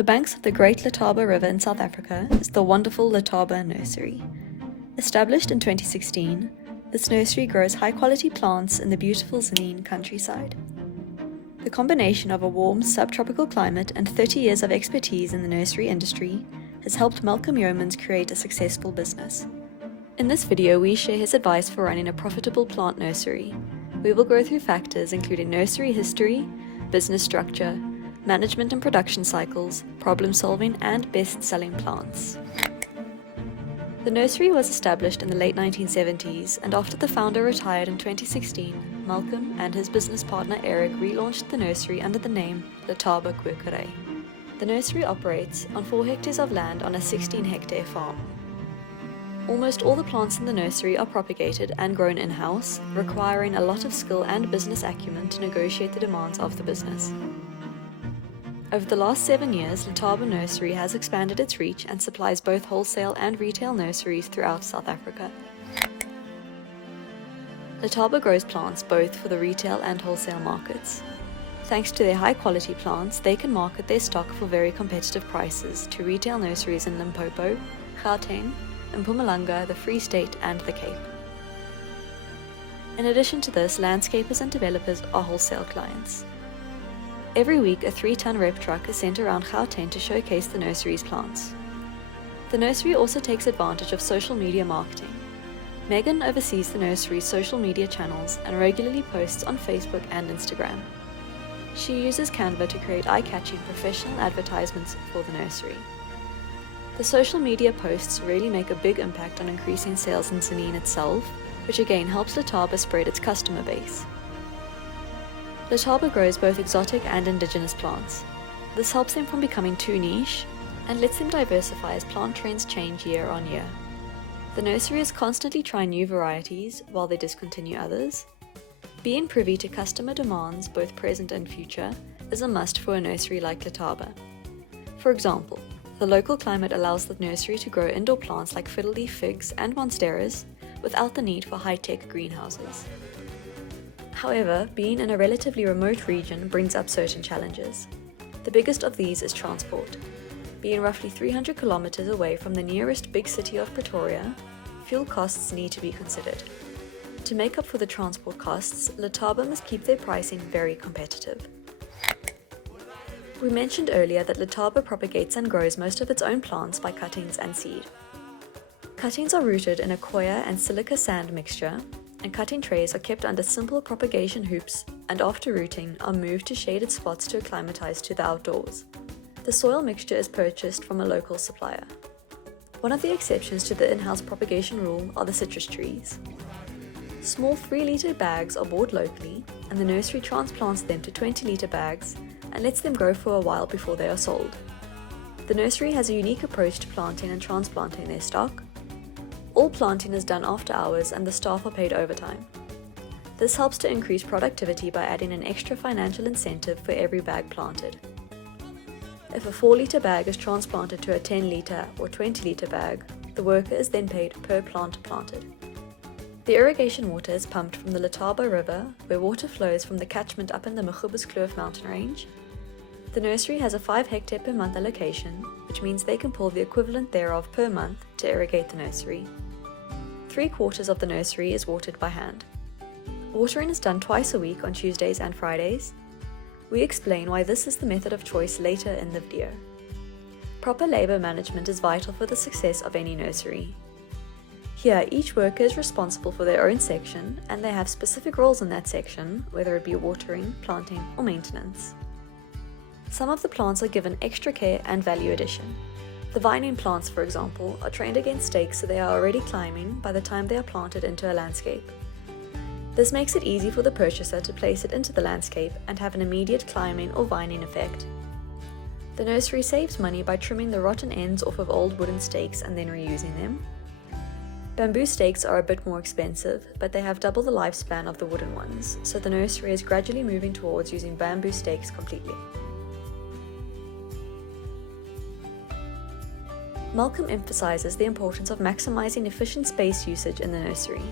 the banks of the Great Letaba River in South Africa is the wonderful Letaba Nursery. Established in 2016, this nursery grows high-quality plants in the beautiful Tzaneen countryside. The combination of a warm subtropical climate and 30 years of expertise in the nursery industry has helped Malcolm Yeomans create a successful business. In this video, we share his advice for running a profitable plant nursery. We will go through factors including nursery history, business structure, management and production cycles, problem solving, and best-selling plants. The nursery was established in the late 1970s, and after the founder retired in 2016, Malcolm and his business partner Eric relaunched the nursery under the name Letaba Nursery. The nursery operates on 4 hectares of land on a 16-hectare farm. Almost all the plants in the nursery are propagated and grown in-house, requiring a lot of skill and business acumen to negotiate the demands of the business. Over the last 7 years, Letaba Nursery has expanded its reach and supplies both wholesale and retail nurseries throughout South Africa. Letaba grows plants both for the retail and wholesale markets. Thanks to their high-quality plants, they can market their stock for very competitive prices to retail nurseries in Limpopo, Gauteng, Mpumalanga, the Free State, and the Cape. In addition to this, landscapers and developers are wholesale clients. Every week, a 3-ton rep truck is sent around Gauteng to showcase the nursery's plants. The nursery also takes advantage of social media marketing. Megan oversees the nursery's social media channels and regularly posts on Facebook and Instagram. She uses Canva to create eye-catching professional advertisements for the nursery. The social media posts really make a big impact on increasing sales in Tzaneen itself, which again helps Letaba spread its customer base. Letaba grows both exotic and indigenous plants. This helps them from becoming too niche and lets them diversify as plant trends change year on year. The nursery is constantly trying new varieties while they discontinue others. Being privy to customer demands, both present and future, is a must for a nursery like Letaba. For example, the local climate allows the nursery to grow indoor plants like fiddle leaf figs and monsteras without the need for high-tech greenhouses. However, being in a relatively remote region brings up certain challenges. The biggest of these is transport. Being roughly 300 kilometers away from the nearest big city of Pretoria, fuel costs need to be considered. To make up for the transport costs, Letaba must keep their pricing very competitive. We mentioned earlier that Letaba propagates and grows most of its own plants by cuttings and seed. Cuttings are rooted in a coir and silica sand mixture, and cutting trays are kept under simple propagation hoops and after rooting are moved to shaded spots to acclimatize to the outdoors. The soil mixture is purchased from a local supplier. One of the exceptions to the in-house propagation rule are the citrus trees. Small 3-litre bags are bought locally, and the nursery transplants them to 20-litre bags and lets them grow for a while before they are sold. The nursery has a unique approach to planting and transplanting their stock. All planting is done after hours and the staff are paid overtime. This helps to increase productivity by adding an extra financial incentive for every bag planted. If a 4-litre bag is transplanted to a 10-litre or 20-litre bag, the worker is then paid per plant planted. The irrigation water is pumped from the Letaba River, where water flows from the catchment up in the Kloof mountain range. The nursery has a 5-hectare per month allocation, which means they can pull the equivalent thereof per month to irrigate the nursery. 3/4 of the nursery is watered by hand. Watering is done twice a week on Tuesdays and Fridays. We explain why this is the method of choice later in the video. Proper labor management is vital for the success of any nursery. Here, each worker is responsible for their own section, and they have specific roles in that section, whether it be watering, planting, or maintenance. Some of the plants are given extra care and value addition. The vining plants, for example, are trained against stakes so they are already climbing by the time they are planted into a landscape. This makes it easy for the purchaser to place it into the landscape and have an immediate climbing or vining effect. The nursery saves money by trimming the rotten ends off of old wooden stakes and then reusing them. Bamboo stakes are a bit more expensive, but they have double the lifespan of the wooden ones, so the nursery is gradually moving towards using bamboo stakes completely. Malcolm emphasizes the importance of maximizing efficient space usage in the nursery.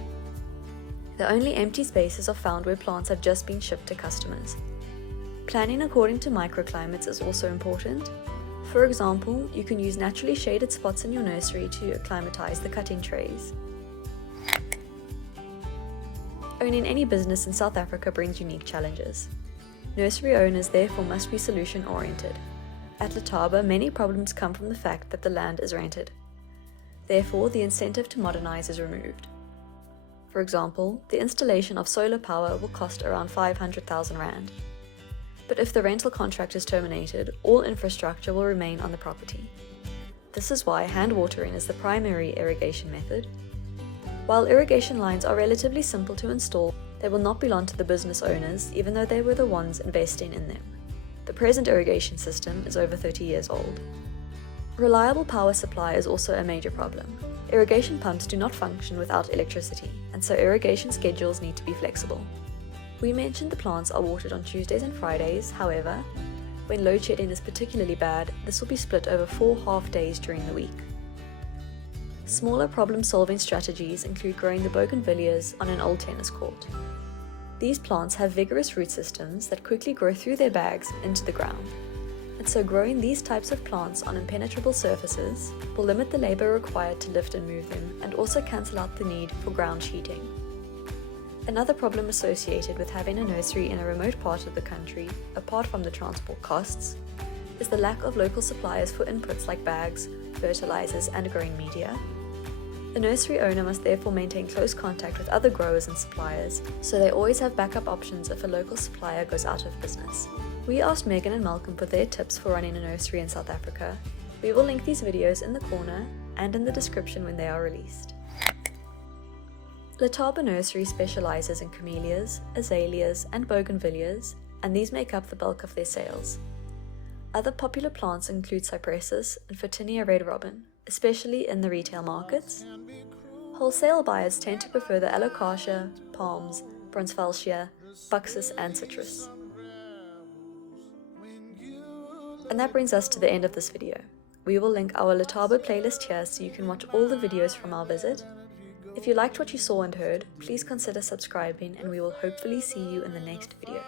The only empty spaces are found where plants have just been shipped to customers. Planning according to microclimates is also important. For example, you can use naturally shaded spots in your nursery to acclimatize the cutting trays. Owning any business in South Africa brings unique challenges. Nursery owners therefore must be solution-oriented. At Letaba, many problems come from the fact that the land is rented. Therefore, the incentive to modernize is removed. For example, the installation of solar power will cost around 500,000 rand. But if the rental contract is terminated, all infrastructure will remain on the property. This is why hand watering is the primary irrigation method. While irrigation lines are relatively simple to install, they will not belong to the business owners, even though they were the ones investing in them. The present irrigation system is over 30 years old. Reliable power supply is also a major problem. Irrigation pumps do not function without electricity, and so irrigation schedules need to be flexible. We mentioned the plants are watered on Tuesdays and Fridays, however, when load shedding is particularly bad, this will be split over 4 half days during the week. Smaller problem-solving strategies include growing the bougainvilleas on an old tennis court. These plants have vigorous root systems that quickly grow through their bags into the ground, and so growing these types of plants on impenetrable surfaces will limit the labor required to lift and move them and also cancel out the need for ground sheeting. Another problem associated with having a nursery in a remote part of the country, apart from the transport costs, is the lack of local suppliers for inputs like bags, fertilizers, and growing media. The nursery owner must therefore maintain close contact with other growers and suppliers, so they always have backup options if a local supplier goes out of business. We asked Megan and Malcolm for their tips for running a nursery in South Africa. We will link these videos in the corner and in the description when they are released. Letaba Nursery specializes in camellias, azaleas, and bougainvilleas, and these make up the bulk of their sales. Other popular plants include cypressus and Photinia red robin, especially in the retail markets. Wholesale buyers tend to prefer the alocasia, palms, brunsfelsia, buxus, and citrus. And that brings us to the end of this video. We will link our Letaba playlist here so you can watch all the videos from our visit. If you liked what you saw and heard, please consider subscribing, and we will hopefully see you in the next video.